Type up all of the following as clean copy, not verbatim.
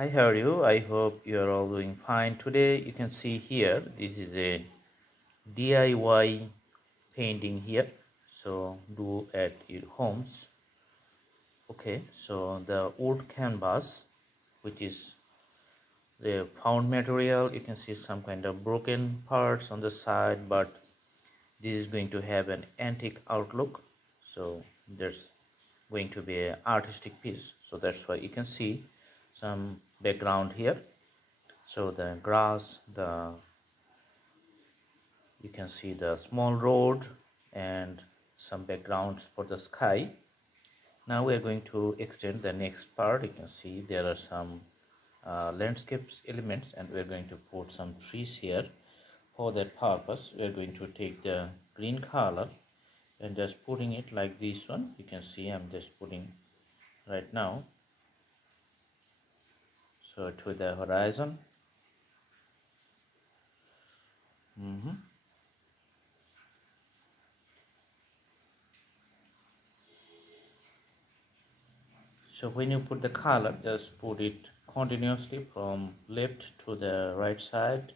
Hi, how are you? I hope you are all doing fine. Today you can see here, this is a DIY painting here. So do at your homes. Okay, so the old canvas, which is the found material, you can see some kind of broken parts on the side, but this is going to have an antique outlook. So there's going to be an artistic piece. So that's why you can see some background here. So the grass, you can see the small road and some backgrounds for the sky. Now we are going to extend the next part. You can see there are some landscapes elements, and we are going to put some trees here. For that purpose, we are going to take the green color and just putting it like this one. You can see I'm just putting right now. So to the horizon. So when you put the color, just put it continuously from left to the right side.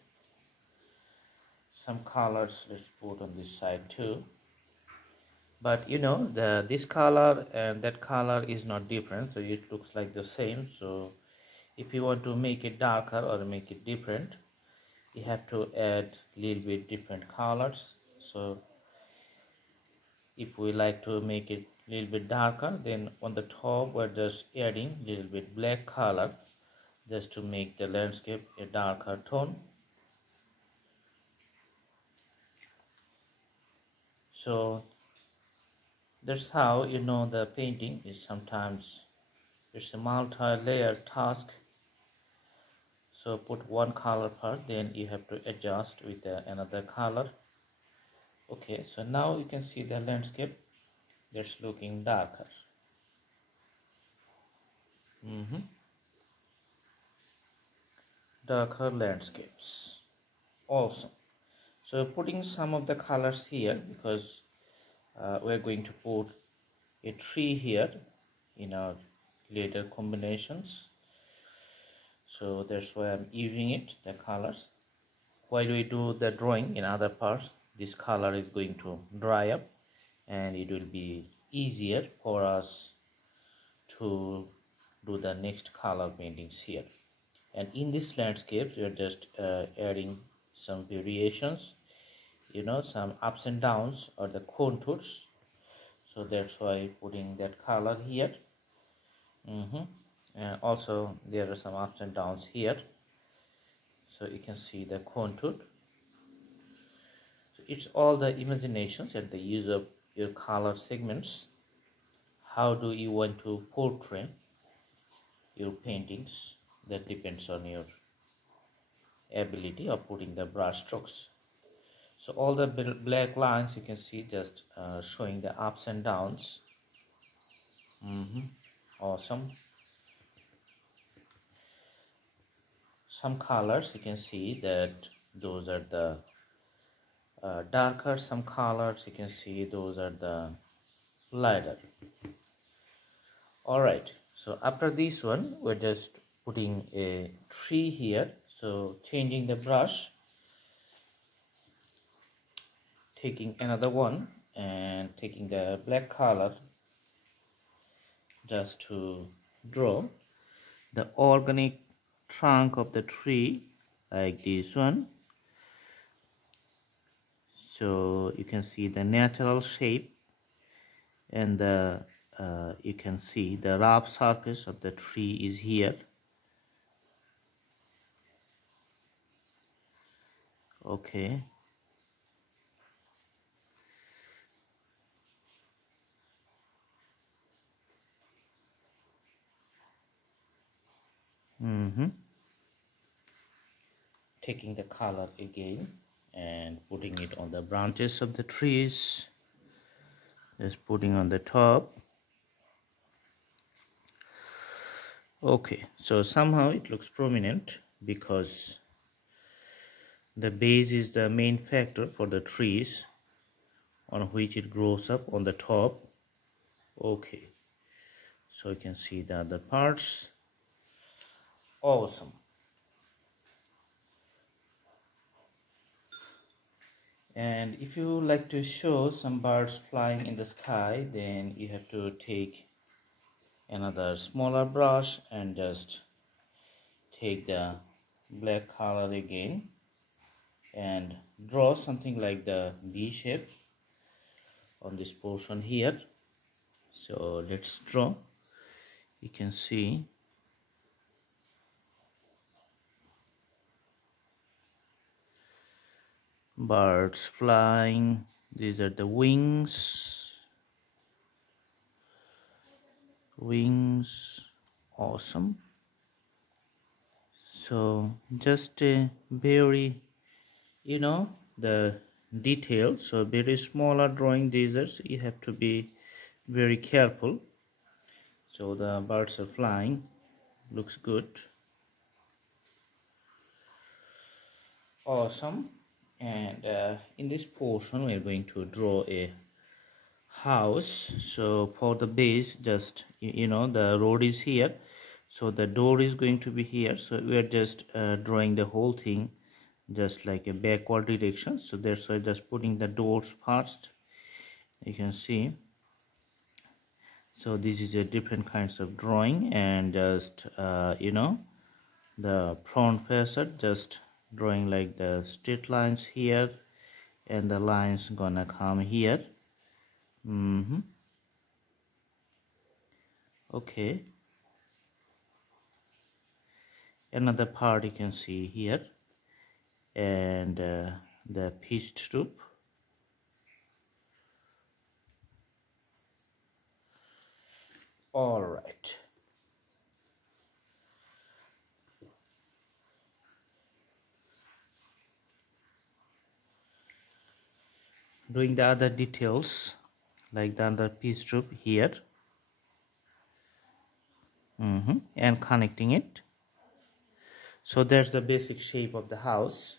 Some colors let's put on this side too. But you know, this color and that color is not different, so it looks like the same. So if you want to make it darker or make it different, you have to add a little bit different colors. So if we like to make it a little bit darker, then on the top we're just adding a little bit black color just to make the landscape a darker tone. So that's how you know the painting is sometimes it's a multi-layer task. So put one color part, then you have to adjust with another color. Okay, so now you can see the landscape that's looking darker. Darker landscapes, awesome. So putting some of the colors here because we're going to put a tree here in our later combinations. So that's why I'm using it, the colors. While we do the drawing in other parts, this color is going to dry up and it will be easier for us to do the next color paintings here. And in this landscapes, we are just adding some variations, you know, some ups and downs or the contours. So that's why putting that color here. And also there are some ups and downs here, so you can see the contour. So it's all the imaginations and the use of your color segments. How do you want to portray your paintings? That depends on your ability of putting the brush strokes. So all the black lines you can see just showing the ups and downs. Awesome. Some colors you can see that those are the darker. Some colors you can see those are the lighter. All right, so after this one we're just putting a tree here. So changing the brush, taking another one and taking the black color just to draw the organic trunk of the tree like this one. So you can see the natural shape and the you can see the rough surface of the tree is here. Okay, taking the color again and putting it on the branches of the trees, just putting on the top. Okay, so somehow it looks prominent because the base is the main factor for the trees on which it grows up on the top. Okay, so you can see the other parts. Awesome. And if you like to show some birds flying in the sky, then you have to take another smaller brush and just take the black color again and draw something like the V shape on this portion here. So let's draw. You can see birds flying. These are the wings. Awesome. So just a very, the detail. So very smaller drawing these are, so you have to be very careful. So the birds are flying, looks good. Awesome. And in this portion we are going to draw a house. So for the base, just the road is here, so the door is going to be here. So we are just drawing the whole thing just like a backward direction. So that's why just putting the doors first. You can see, so this is a different kinds of drawing. And just the front facade, just drawing like the straight lines here, and the lines gonna come here. Okay, another part you can see here, and the pitched roof. All right, doing the other details like the other pitched roof here, and connecting it. So that's the basic shape of the house.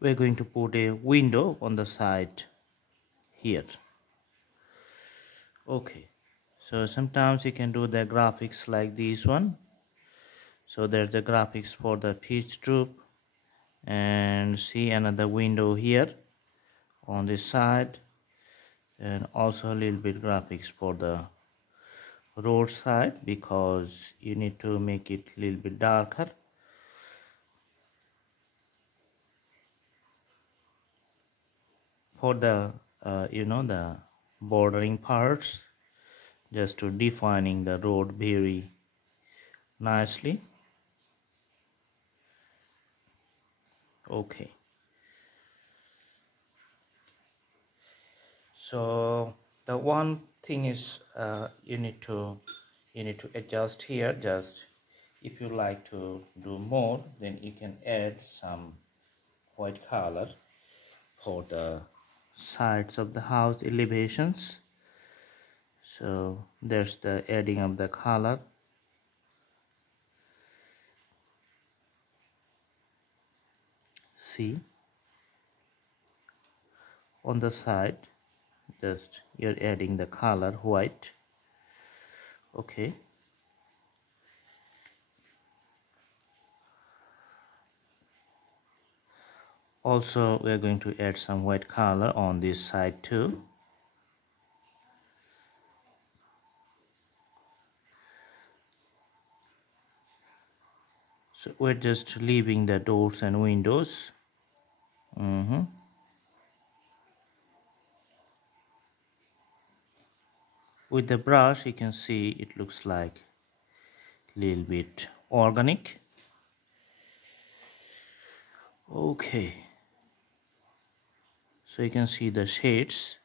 We're going to put a window on the side here. Okay, so sometimes you can do the graphics like this one. So there's the graphics for the pitched roof, and see another window here on this side, and also a little bit graphics for the road side, because you need to make it a little bit darker. For the the bordering parts, just to defining the road very nicely. Okay, so the one thing is you need to adjust here. Just if you like to do more, then you can add some white color for the sides of the house elevations. So there's the adding of the color. See, on the side, just you're adding the color white. Okay, also we are going to add some white color on this side too. So we're just leaving the doors and windows. With the brush you can see it looks like a little bit organic. Okay, so you can see the shades.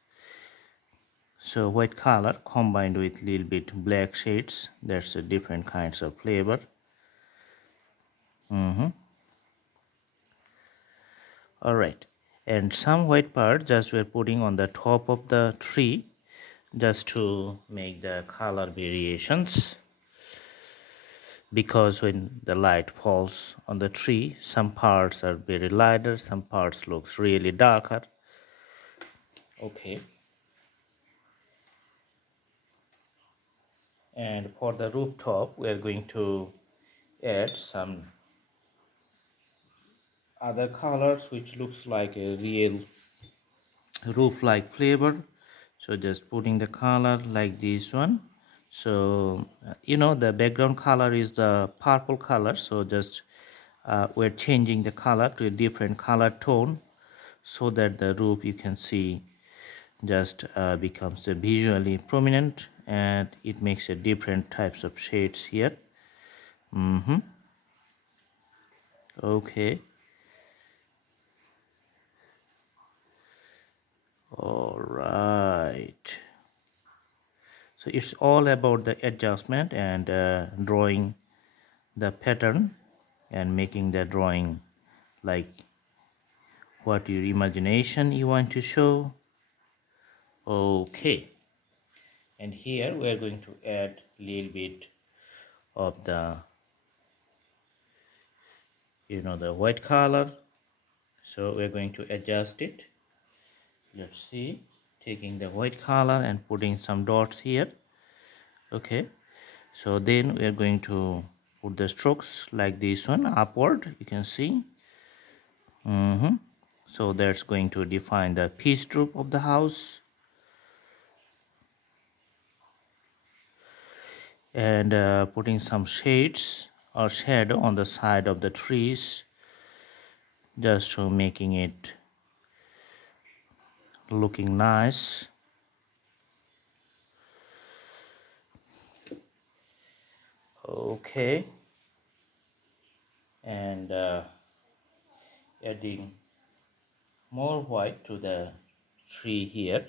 So white color combined with little bit black shades, that's a different kinds of flavor. All right, and some white part just we're putting on the top of the tree, just to make the color variations, because when the light falls on the tree, some parts are very lighter, some parts looks really darker. Okay, And for the rooftop, we are going to add some other colors which looks like a real roof like flavor. So just putting the color like this one. So the background color is the purple color, so just we're changing the color to a different color tone so that the roof, you can see, just becomes visually prominent, and it makes a different types of shades here. Okay. All right. So it's all about the adjustment and drawing the pattern and making the drawing like what your imagination you want to show. Okay. And here we are going to add a little bit of the the white color. So we're going to adjust it. Let's see, taking the white color and putting some dots here. Okay, so then we are going to put the strokes like this one upward, you can see. So that's going to define the pitch roof of the house. And putting some shades or shadow on the side of the trees, just to making it looking nice. Okay, and adding more white to the tree here,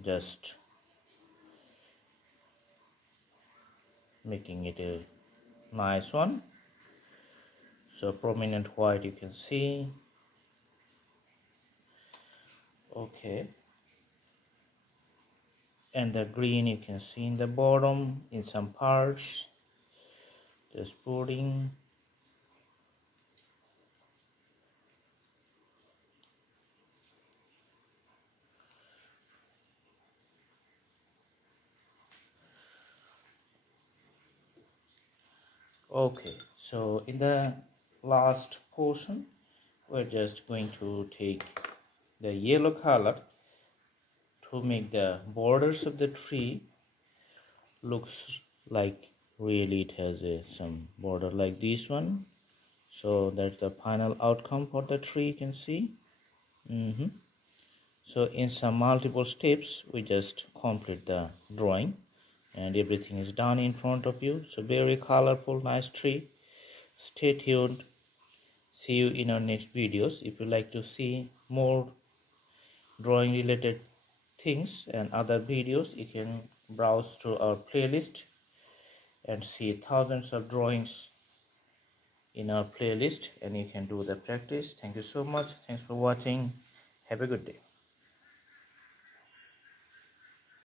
just making it a nice one. So prominent white, you can see. Okay, and the green you can see in the bottom in some parts, just putting. Okay, so in the last portion we're just going to take the yellow color to make the borders of the tree looks like really it has some border like this one. So that's the final outcome for the tree, you can see. So in some multiple steps we just complete the drawing and everything is done in front of you. So very colorful, nice tree. Stay tuned. See you in our next videos. If you like to see more drawing related things and other videos, you can browse through our playlist and see thousands of drawings in our playlist, and you can do the practice. Thank you so much. Thanks for watching. Have a good day.